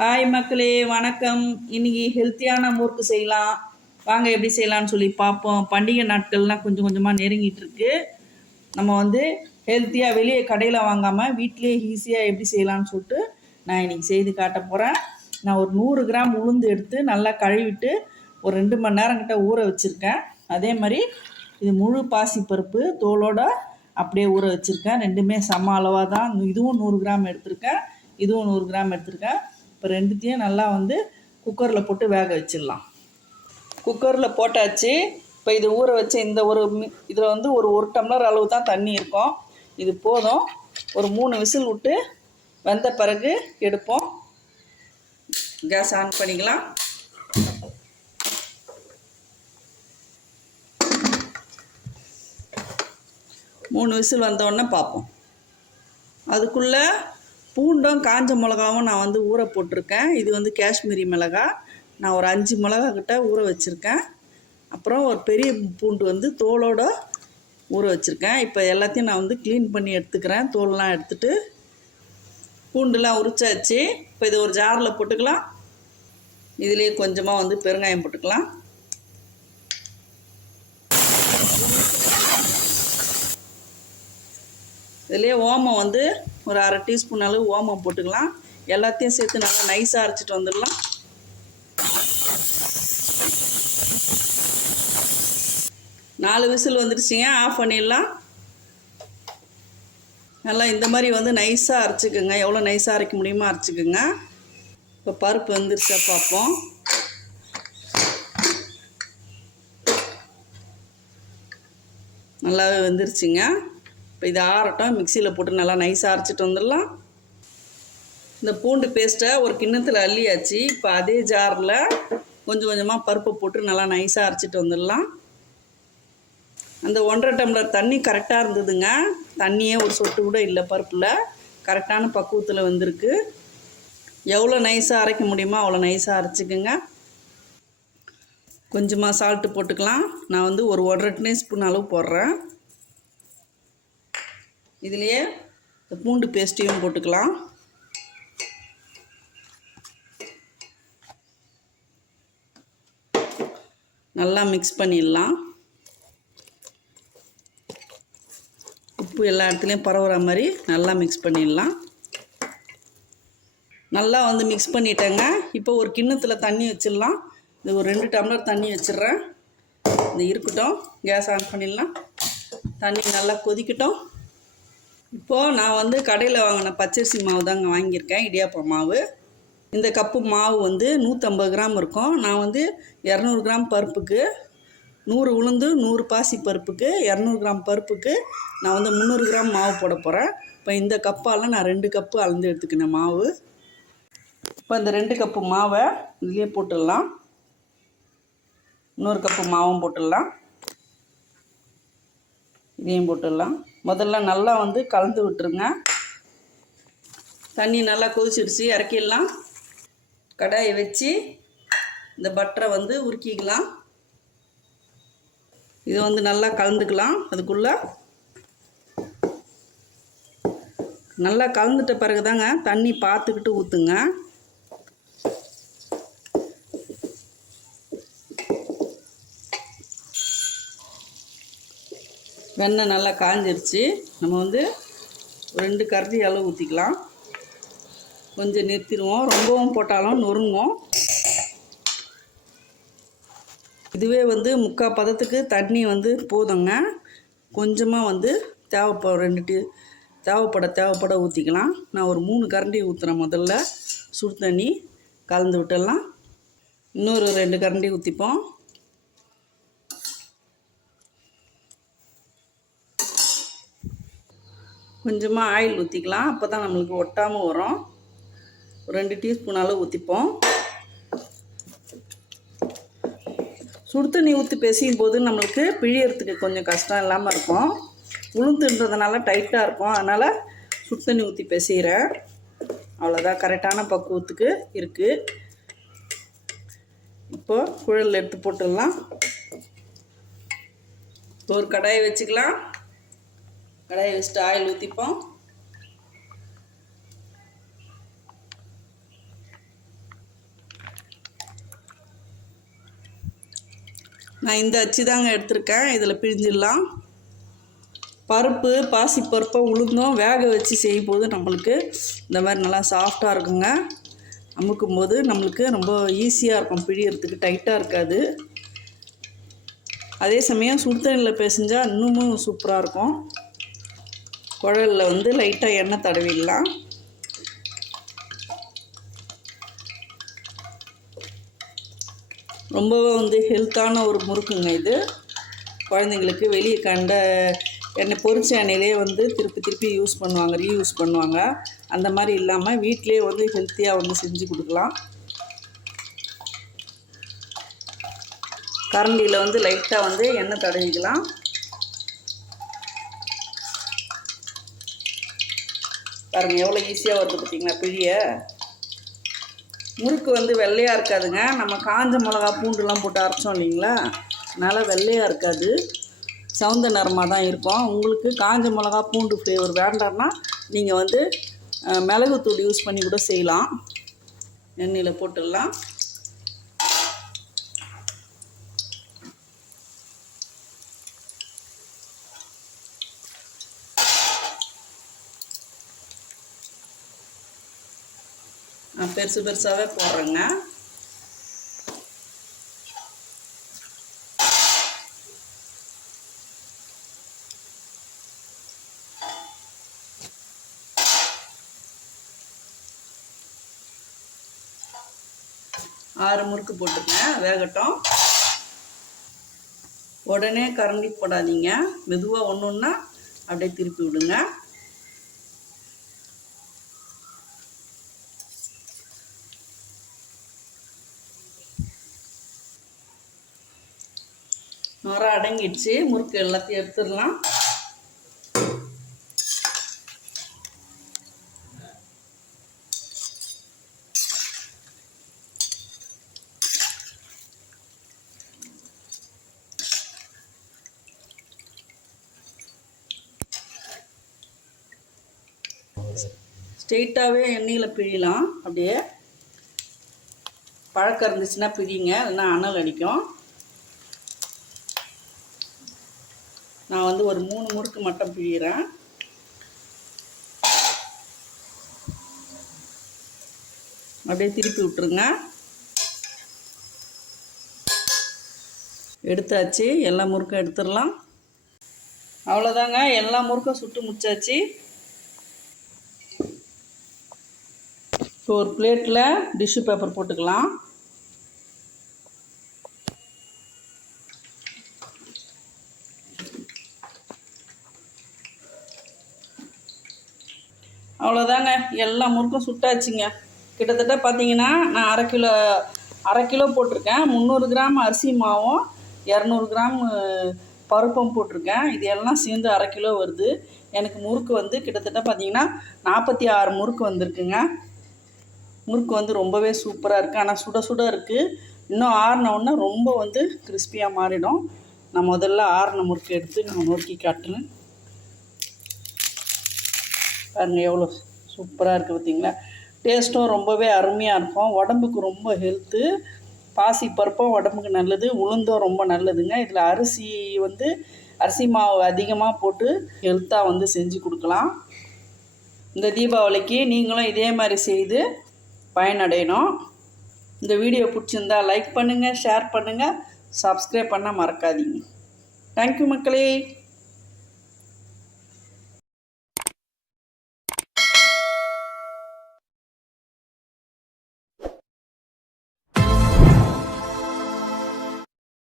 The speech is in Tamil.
ஹாய் மக்களே வணக்கம். இன்னைக்கு ஹெல்த்தியான முறுக்கு செய்யலாம். வாங்க எப்படி செய்யலாம்னு சொல்லி பார்ப்போம். பண்டிகை நாட்கள்லாம் கொஞ்சம் கொஞ்சமாக நெருங்கிட்டு இருக்கு. நம்ம வந்து ஹெல்த்தியாக வெளியே கடையில் வாங்காமல் வீட்டிலே ஈஸியாக எப்படி செய்யலாம்னு சொல்லிட்டு நான் இன்னைக்கு செய்து காட்ட போகிறேன் நான் ஒரு நூறு கிராம் உளுந்து எடுத்து நல்லா கழுவிட்டு ஒரு ரெண்டு மணி நேரம் கிட்ட ஊற வச்சுருக்கேன். அதே மாதிரி இது முழு பாசிப்பருப்பு தோலோட அப்படியே ஊற வச்சுருக்கேன். ரெண்டுமே சம அளவாக தான் இதுவும் நூறு கிராம் எடுத்திருக்கேன். இதுவும் நூறு கிராம் எடுத்திருக்கேன். இப்போ ரெண்டுத்தையும் நல்லா வந்து குக்கரில் போட்டு வேக வச்சிடலாம். குக்கரில் போட்டாச்சு. இப்போ இது ஊற வச்ச இந்த ஒரு இதில் வந்து ஒரு ஒரு டம்ளர் அளவு தான் தண்ணி இருக்கும். இது போதும். ஒரு மூணு விசில் விட்டு வந்த பிறகு எடுப்போம். கேஸ் ஆன் பண்ணிக்கலாம். மூணு விசில் வந்தோடனே பார்ப்போம். அதுக்குள்ளே பூண்டும் காஞ்ச மிளகாவும் நான் வந்து ஊற போட்டிருக்கேன். இது வந்து காஷ்மீரி மிளகா. நான் ஒரு அஞ்சு மிளகா கிட்ட ஊற வச்சுருக்கேன். அப்புறம் ஒரு பெரிய பூண்டு வந்து தோலோட ஊற வச்சுருக்கேன். இப்போ எல்லாத்தையும் நான் வந்து க்ளீன் பண்ணி எடுத்துக்கிறேன். தோல்லாம் எடுத்துட்டு பூண்டுலாம் உரிச்சாச்சு. இப்போ இதை ஒரு ஜாரில் போட்டுக்கலாம். இதுலேயே கொஞ்சமாக வந்து பெருங்காயம் போட்டுக்கலாம். இதுலேயே ஓமம் வந்து ஒரு அரை டீஸ்பூன் அளவு ஓமம் போட்டுக்கலாம். எல்லாத்தையும் சேர்த்து நல்லா நைஸாக அரைச்சிட்டு வந்துடலாம். நாலு விசில் வந்துடுச்சிங்க ஆஃப் பண்ணிடலாம். நல்லா இந்த மாதிரி வந்து நைஸாக அரைச்சிக்கோங்க. எவ்வளோ நைஸாக அரைக்க முடியுமோ அரைச்சிக்கோங்க. இப்போ பருப்பு வந்துருச்சா பார்ப்போம். நல்லாவே வந்துருச்சுங்க. இப்போ இதை ஆறட்டும் மிக்சியில் போட்டு நல்லா நைஸாக அரைச்சிட்டு வந்துடலாம். இந்த பூண்டு பேஸ்ட்டை ஒரு கிண்ணத்தில் அள்ளியாச்சு. இப்போ அதே ஜாரில் கொஞ்சம் கொஞ்சமாக பருப்பை போட்டு நல்லா நைஸாக அரைச்சிட்டு வந்துடலாம். அந்த ஒன்றரை டம்ளர் தண்ணி கரெக்டாக இருந்ததுங்க. தண்ணியே ஒரு சொட்டு கூட இல்லை பருப்பில். கரெக்டான பக்குவத்தில் வந்திருக்கு. எவ்வளோ நைஸாக அரைக்க முடியுமோ அவ்வளோ நைஸாக அரைச்சிக்கோங்க. கொஞ்சமாக சால்ட்டு போட்டுக்கலாம். நான் வந்து ஒரு ஒன்றரை டீஸ்பூன் அளவு போடுறேன். இதுலேயே இந்த பூண்டு பேஸ்ட்டையும் போட்டுக்கலாம். நல்லா மிக்ஸ் பண்ணிடலாம். உப்பு எல்லா இடத்துலையும் பரவுற மாதிரி நல்லா மிக்ஸ் பண்ணிடலாம். நல்லா வந்து மிக்ஸ் பண்ணிட்டேங்க. இப்போ ஒரு கிண்ணத்தில் தண்ணி வச்சிடலாம். இது ஒரு ரெண்டு டம்ளர் தண்ணி வச்சிடுறேன். இது இருக்கட்டும். கேஸ் ஆன் பண்ணிடலாம். தண்ணி நல்லா கொதிக்கட்டும். இப்போது நான் வந்து கடையில் வாங்கின பச்சரிசி மாவு தாங்க வாங்கியிருக்கேன் இடியாப்பம் மாவு. இந்த கப்பு மாவு வந்து நூற்றம்பது கிராம் இருக்கும். நான் வந்து இரநூறு கிராம் பருப்புக்கு நூறு உளுந்து நூறு பாசி பருப்புக்கு இரநூறு கிராம் பருப்புக்கு நான் வந்து முந்நூறு கிராம் மாவு போட போகிறேன் இப்போ இந்த கப்பால் நான் ரெண்டு கப்பு அளந்து எடுத்துக்கினேன் மாவு. இப்போ இந்த ரெண்டு கப்பு மாவை இதுலேயே போட்டுடலாம். இன்னொரு கப்பு மாவும் போட்டுடலாம். இதையும் போட்டுடலாம். முதல்ல நல்லா வந்து கலந்து விட்டுருங்க. தண்ணி நல்லா கொதிச்சிடுச்சு இறக்கிடலாம். கடாயை வச்சு இந்த பட்டரை வந்து உருக்கிக்கலாம். இதை வந்து நல்லா கலந்துக்கலாம் அதுக்குள்ளே. நல்லா கலந்துட்ட பிறகு தாங்க தண்ணி பார்த்துக்கிட்டு ஊற்றுங்க வெண்ணெய் நல்லா காஞ்சிருச்சு. நம்ம வந்து ரெண்டு கரண்டி அளவு ஊற்றிக்கலாம் கொஞ்சம் நிறுத்திடுவோம். ரொம்பவும் போட்டாலும் நொறுங்கும். இதுவே வந்து முக்கால் பதத்துக்கு தண்ணி வந்து போதுங்க. கொஞ்சமாக வந்து தேவைப்படும் ரெண்டு டீ தேவைப்பட தேவைப்பட ஊற்றிக்கலாம் நான் ஒரு மூணு கரண்டி ஊற்றுறேன் முதல்ல. சுடு தண்ணி கலந்து விட்டுடலாம். இன்னொரு ரெண்டு கரண்டி ஊற்றிப்போம் கொஞ்சமாக ஆயில் ஊற்றிக்கலாம் அப்போ தான் நம்மளுக்கு ஒட்டாமல் வரும். ரெண்டு டீஸ்பூன் அளவு ஊற்றிப்போம் சுடு தண்ணி ஊற்றி பேசியும் போது நம்மளுக்கு பிழியறதுக்கு கொஞ்சம் கஷ்டம் இல்லாமல் இருக்கும். உளுந்துன்றதுனால டைட்டாக இருக்கும். அதனால் சுடு தண்ணி ஊற்றி பேசிக்கிறேன் அவ்வளோதான் கரெக்டான பக்குவத்துக்கு இருக்குது இப்போது குழல் எடுத்து போட்டுடலாம். ஒரு கடாயை வச்சுக்கலாம். கடாயை வச்சுட்டு ஆயில் ஊற்றிப்போம் நான் இந்த அச்சு தாங்க எடுத்திருக்கேன். இதில் பிழிஞ்சிடலாம். பருப்பு பாசி பருப்பை உளுந்தும் வேக வச்சு செய்யும் போது நம்மளுக்கு இந்த மாதிரி நல்லா சாஃப்டாக இருக்குங்க. அமுக்கும் போது நம்மளுக்கு ரொம்ப ஈஸியாக இருக்கும். பிழியறதுக்கு டைட்டாக இருக்காது. அதே சமயம் சுடுதண்ணியில் பேசஞ்சால் இன்னமும் சூப்பராக இருக்கும். குழலில் வந்து லைட்டாக எண்ணெய் தடவிடலாம். ரொம்பவே வந்து ஹெல்த்தான ஒரு முறுக்குங்க இது. குழந்தைங்களுக்கு வெளியே கண்ட எண்ணெய் பொரிச்ச எண்ணெயிலே வந்து திருப்பி திருப்பி யூஸ் பண்ணுவாங்க ரீயூஸ் பண்ணுவாங்க. அந்த மாதிரி இல்லாமல் வீட்டிலே வந்து ஹெல்த்தியாக வந்து செஞ்சு கொடுக்கலாம். கரண்டியில் வந்து லைட்டாக வந்து எண்ணெய் தடவிக்கலாம். பாருங்கள் எவ்வளோ ஈஸியாக வருது பார்த்திங்களா பிழிய முறுக்கு வந்து வெள்ளையாக இருக்காதுங்க. நம்ம காஞ்ச மிளகா பூண்டுலாம் போட்டு அரைச்சோம் இல்லைங்களா? அதனால் வெள்ளையாக இருக்காது. சவுந்த நிறமாக தான் இருக்கும். உங்களுக்கு காஞ்ச மிளகா பூண்டு ஃப்ளேவர் வேண்டாம்னா நீங்கள் வந்து மிளகுத்தூள் யூஸ் பண்ணி கூட செய்யலாம். எண்ணெயில் போட்டுடலாம். பெருசு பெருசாகவே போடுறேங்க. ஆறு முறுக்கு போட்டுங்க வேகட்டும். உடனே கரண்டி போடாதீங்க. மெதுவாக ஒன்று ஒன்றா அப்படியே திருப்பி விடுங்க. நுர அடங்கிடுச்சு. முறுக்கு எல்லாத்தையும் எடுத்துடலாம். ஸ்ட்ரெயிட்டாகவே எண்ணெயில் பிழியலாம். அப்படியே பழக்கம் இருந்துச்சுன்னா பிழிங்க இல்லைன்னா அனல் அடிக்கும். நான் வந்து ஒரு மூணு முறுக்கு மட்டும் பிழிகிறேன் அப்படியே திருப்பி விட்டுருங்க. எடுத்தாச்சு. எல்லா முறுக்கும் எடுத்துடலாம். அவ்வளோதாங்க. எல்லா முறுக்கும் சுட்டு முடிச்சாச்சு. இப்போ ஒரு பிளேட்டில் டிஷ்யூ பேப்பர் போட்டுக்கலாம். அவ்வளோதாங்க எல்லா முறுக்கும் சுட்டாச்சுங்க. கிட்டத்தட்ட பார்த்தீங்கன்னா நான் அரை கிலோ அரை கிலோ போட்டிருக்கேன். முந்நூறு கிராம் அரிசி மாவும் இரநூறு கிராம் பருப்பும் போட்டிருக்கேன். இது எல்லாம் சேர்ந்து அரை கிலோ வருது. எனக்கு முறுக்கு வந்து கிட்டத்தட்ட பார்த்தீங்கன்னா நாற்பத்தி ஆறு முறுக்கு வந்திருக்குங்க. முறுக்கு வந்து ரொம்பவே சூப்பராக இருக்குது ஆனால் சுட சுட இருக்குது இன்னும் ஆறினவுடனே ரொம்ப வந்து கிறிஸ்பியாக மாறிடும். நான் முதல்ல ஆறின முறுக்கு எடுத்து நான் நோக்கி காட்டுறேன். பாருங்கள் எவ்வளோ சூப்பராக இருக்குது பார்த்தீங்களா டேஸ்ட்டும் ரொம்பவே அருமையாக இருக்கும். உடம்புக்கு ரொம்ப ஹெல்த்து பாசி பருப்பும் உடம்புக்கு நல்லது. உளுந்தும் ரொம்ப நல்லதுங்க. இதில் அரிசி வந்து அரிசி மாவு அதிகமாக போட்டு ஹெல்த்தாக வந்து செஞ்சு கொடுக்கலாம். இந்த தீபாவளிக்கு நீங்களும் இதே மாதிரி செய்து பயனடையணும். இந்த வீடியோ பிடிச்சிருந்தா லைக் பண்ணுங்கள் ஷேர் பண்ணுங்கள் சப்ஸ்கிரைப் பண்ண மறக்காதீங்க. தேங்க்யூ மக்களே.